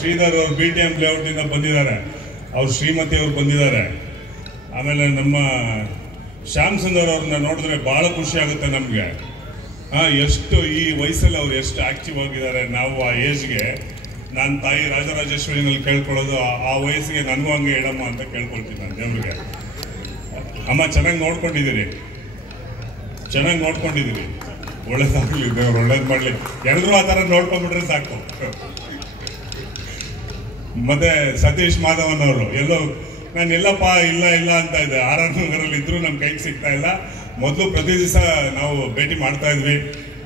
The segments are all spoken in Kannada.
ಶ್ರೀಧರ್ ಅವರು BTM ಲೇಔಟ್ ಇಂದ ಬಂದಿದ್ದಾರೆ, ಅವ್ರ ಶ್ರೀಮತಿ ಅವರು ಬಂದಿದ್ದಾರೆ. ಆಮೇಲೆ ನಮ್ಮ ಶ್ಯಾಮ್ ಸುಂದರ್ ಅವ್ರನ್ನ ನೋಡಿದ್ರೆ ಬಹಳ ಖುಷಿ ಆಗುತ್ತೆ ನಮ್ಗೆ. ಎಷ್ಟು ಈ ವಯಸ್ಸಲ್ಲಿ ಅವ್ರು ಎಷ್ಟು ಆಕ್ಟಿವ್ ಆಗಿದ್ದಾರೆ. ನಾವು ಆ ಏಜ್ಗೆ ನಾನು ತಾಯಿ ರಾಜರಾಜೇಶ್ವರಿನಲ್ಲಿ ಕೇಳ್ಕೊಳ್ಳೋದು, ಆ ವಯಸ್ಸಿಗೆ ನನಗೂ ಹಂಗೆ ಹೇಳಮ್ಮ ಅಂತ ಕೇಳ್ಕೊಳ್ತೀನಿ ನಾನು ದೇವ್ರಿಗೆ. ಅಮ್ಮ ಚೆನ್ನಾಗಿ ನೋಡ್ಕೊಂಡಿದ್ದೀರಿ, ಚೆನ್ನಾಗಿ ನೋಡ್ಕೊಂಡಿದ್ದೀರಿ, ಒಳ್ಳೇದಾಗ್ಲಿ, ದೇವ್ರು ಒಳ್ಳೇದು ಮಾಡ್ಲಿ. ಎಲ್ಲರೂ ಆ ಥರ ನೋಡ್ಕೊಂಡ್ಬಿಟ್ರೆ ಸಾಕು. ಮತ್ತೆ ಸತೀಶ್ ಮಾಧವನ್ ಅವರು ಎಲ್ಲೋ ನಾನು ಎಲ್ಲಪ್ಪ ಇಲ್ಲ ಇಲ್ಲ ಅಂತ ಇದ್ದೆ, RR ನಗರಲ್ಲಿ ಇದ್ರು ನಮ್ಮ ಕೈಗೆ ಸಿಗ್ತಾ ಇಲ್ಲ. ಮೊದಲು ಪ್ರತಿ ದಿವಸ ನಾವು ಭೇಟಿ ಮಾಡ್ತಾ ಇದ್ವಿ.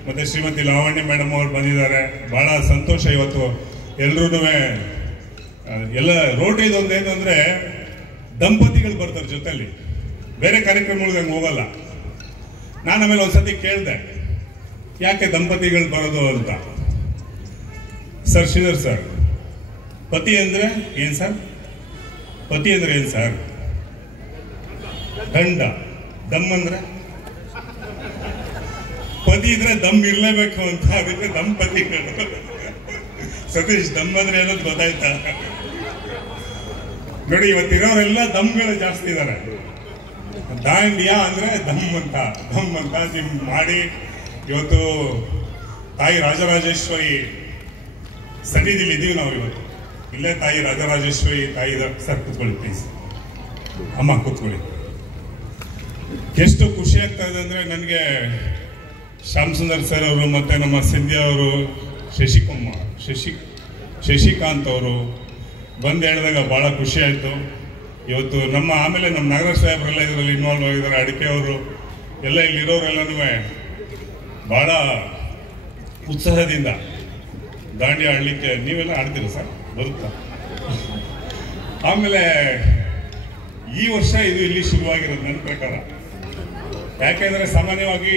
ಮತ್ತೆ ಶ್ರೀಮತಿ ಲಾವಣ್ಯ ಮೇಡಮ್ ಅವ್ರು ಬಂದಿದ್ದಾರೆ, ಬಹಳ ಸಂತೋಷ. ಇವತ್ತು ಎಲ್ರೂ ಎಲ್ಲ ರೋಟರಿದು ಒಂದೇನು ಅಂದರೆ ದಂಪತಿಗಳು ಬರ್ತಾರೆ ಜೊತೆಲಿ, ಬೇರೆ ಕಾರ್ಯಕ್ರಮಗಳಿಗೆ ಹಂಗೆ ಹೋಗಲ್ಲ. ನಾನು ಆಮೇಲೆ ಒಂದ್ಸತಿ ಕೇಳಿದೆ ಯಾಕೆ ದಂಪತಿಗಳು ಬರೋದು ಅಂತ. ಸರ್ ಶ್ರೀಧರ್ ಸರ್, ಪತಿ ಅಂದ್ರೆ ಏನ್ ಸರ್? ಪತಿ ಅಂದ್ರೆ ಏನ್ ಸರ್? ಗಂಡ. ದಮ್ ಅಂದ್ರೆ ಪತಿ ಇದ್ರೆ ದಮ್ ಇರ್ಲೇಬೇಕು ಅಂತ, ಅದಕ್ಕೆ ದಂಪತಿಗಳು. ಸತೀಶ್, ದಮ್ ಅಂದ್ರೆ ಏನಂತ ಗೊತ್ತಾಯ್ತಾ? ನೋಡಿ, ಇವತ್ತಿರೋರೆಲ್ಲ ದಮ್ಗಳು ಜಾಸ್ತಿ ಇದ್ದಾರೆ. ದಾಂಡಿಯಾ ಅಂದ್ರೆ ದಮ್ ಅಂತ ನಿಮ್ ಮಾಡಿ ಇವತ್ತು ತಾಯಿ ರಾಜರಾಜೇಶ್ವರಿ ಸನ್ನಿಧಿಲಿ ಇದೀವಿ ನಾವು. ಇವತ್ತು ಇಲ್ಲೇ ತಾಯಿ ರಾಜರಾಜೇಶ್ವರಿ ತಾಯಿ ಸರ್ ಕೂತ್ಕೊಳ್ಳಿ ಪ್ಲೀಸ್. ಅಮ್ಮ ಕೂತ್ಕೊಳ್ಳಿ. ಎಷ್ಟು ಖುಷಿ ಆಗ್ತಾ ಇದೆ ಅಂದ್ರೆ ನನಗೆ ಶ್ಯಾಮ್ ಸುಂದರ್ ಸರ್ ಅವರು ಮತ್ತೆ ನಮ್ಮ ಸಿಂಧ್ಯಾ ಅವರು, ಶಶಿಕಾಂತ್ ಅವರು ಬಂದು ಹೇಳಿದಾಗ ಬಹಳ ಖುಷಿ ಆಯ್ತು. ಇವತ್ತು ನಮ್ಮ ಆಮೇಲೆ ನಮ್ಮ ನಾಗರಾಜ್ ಸಾಹೇಬ್ರೆಲ್ಲ ಇದರಲ್ಲಿ ಇನ್ವಾಲ್ವ್ ಆಗಿದ್ದಾರೆ, ಅಡಿಕೆ ಅವರು ಎಲ್ಲ ಇಲ್ಲಿರೋರೆಲ್ಲನೂ ಬಹಳ ಉತ್ಸಾಹದಿಂದ ದಾಂಡಿಯಾ ಆಡಲಿಕ್ಕೆ. ನೀವೆಲ್ಲ ಆಡ್ತೀರ ಸರ್? ಬರುತ್ತಾ? ಆಮೇಲೆ ಈ ವರ್ಷ ಇದು ಇಲ್ಲಿ ಶುರುವಾಗಿರೋದು ನನ್ನ ಪ್ರಕಾರ. ಯಾಕೆಂದ್ರೆ ಸಾಮಾನ್ಯವಾಗಿ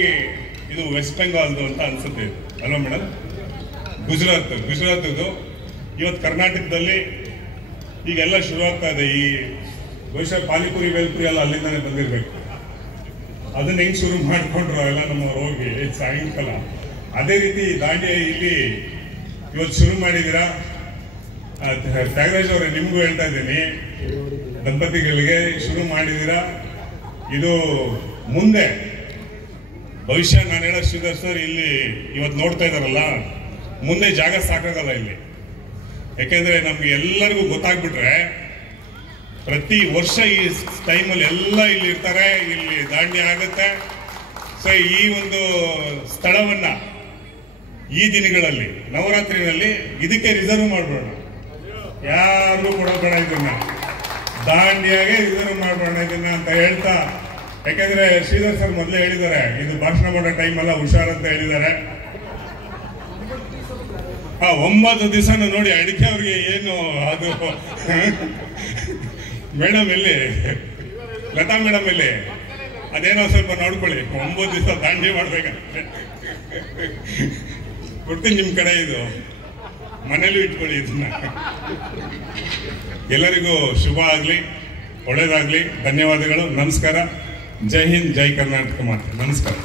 ಇದು ವೆಸ್ಟ್ ಬೆಂಗಾಲ್ದು ಅಂತ ಅನ್ಸುತ್ತೆ ಅಲ್ವಾ ಮೇಡಮ್? ಗುಜರಾತ್ದು ಇವತ್ತು ಕರ್ನಾಟಕದಲ್ಲಿ ಈಗೆಲ್ಲ ಶುರುವಾಗ್ತಾ ಇದೆ. ಈ ಬಹುಶಃ ಪಾನಿಪುರಿ ಬೇಲ್ಪುರಿ ಎಲ್ಲ ಅಲ್ಲಿಂದಾನೆ ಬಂದಿರಬೇಕು. ಅದನ್ನ ಹೆಂಗ್ ಶುರು ಮಾಡ್ಕೊಂಡ್ರು ಎಲ್ಲ ನಮ್ಮವ್ರು ಹೋಗಿ ಸಾಯಂಕಾಲ. ಅದೇ ರೀತಿ ದಾಂಡಿಯಾ ಇಲ್ಲಿ ಇವತ್ತು ಶುರು ಮಾಡಿದ್ದೀರಾ. ತ್ಯಾಗರಾಜ್ ಅವರೇ, ನಿಮ್ಗೂ ಹೇಳ್ತಾ ಇದ್ದೀನಿ, ದಂಪತಿಗಳಿಗೆ ಶುರು ಮಾಡಿದ್ದೀರಾ. ಇದು ಮುಂದೆ ಭವಿಷ್ಯ ನಾನು ಹೇಳೋ ಶ್ರೀಧರ್ ಸರ್ ಇಲ್ಲಿ ಇವತ್ತು ನೋಡ್ತಾ ಇದ್ದಾರಲ್ಲ, ಮುಂದೆ ಜಾಗ ಸಾಕಾಗಲ್ಲ ಇಲ್ಲಿ. ಯಾಕೆಂದ್ರೆ ನಮ್ಗೆ ಎಲ್ಲರಿಗೂ ಗೊತ್ತಾಗ್ಬಿಟ್ರೆ ಪ್ರತಿ ವರ್ಷ ಈ ಟೈಮಲ್ಲಿ ಎಲ್ಲ ಇಲ್ಲಿ ಇರ್ತಾರೆ, ಇಲ್ಲಿ ದಾಂಡಿಯಾ ಆಗುತ್ತೆ. ಸೊ ಈ ಒಂದು ಸ್ಥಳವನ್ನ ಈ ದಿನಗಳಲ್ಲಿ ನವರಾತ್ರಿನಲ್ಲಿ ಇದಕ್ಕೆ ರಿಸರ್ವ್ ಮಾಡ್ಬೇಡ, ಯಾರು ಕೊಡಬೇಡ, ಇದನ್ನ ದಾಂಡಿಯಾಗೆ ರಿಸರ್ವ್ ಮಾಡ್ಬೇಡ ಇದನ್ನ ಅಂತ ಹೇಳ್ತಾ. ಯಾಕೆಂದ್ರೆ ಶ್ರೀಧರ್ ಸರ್ ಮೊದಲೇ ಹೇಳಿದ್ದಾರೆ, ಇದು ಭಾಷಣ ಮಾಡೋ ಟೈಮ್ ಅಲ್ಲ, ಹುಷಾರಂತ ಹೇಳಿದ್ದಾರೆ. 9 ದಿವಸ ನೋಡಿ ಅಡಿಕೆ ಅವ್ರಿಗೆ ಏನು ಅದು. ಮೇಡಮ್ ಎಲ್ಲಿ? ಲತಾ ಮೇಡಮ್ ಎಲ್ಲಿ? ಅದೇನೋ ಸ್ವಲ್ಪ ನೋಡ್ಕೊಳ್ಳಿ. 9 ದಿವಸ ದಾಂಡಿ ಮಾಡ್ಬೇಕಂತೆ. ಕೊಡ್ತೀನಿ ನಿಮ್ ಕಡೆ, ಇದು ಮನೇಲೂ ಇಟ್ಕೊಳ್ಳಿ ಇದನ್ನ. ಎಲ್ಲರಿಗೂ ಶುಭ ಆಗ್ಲಿ, ಒಳ್ಳೇದಾಗ್ಲಿ. ಧನ್ಯವಾದಗಳು. ನಮಸ್ಕಾರ. ಜೈ ಹಿಂದ್, ಜೈ ಕರ್ನಾಟಕ ಮಾತೆ. ನಮಸ್ಕಾರ.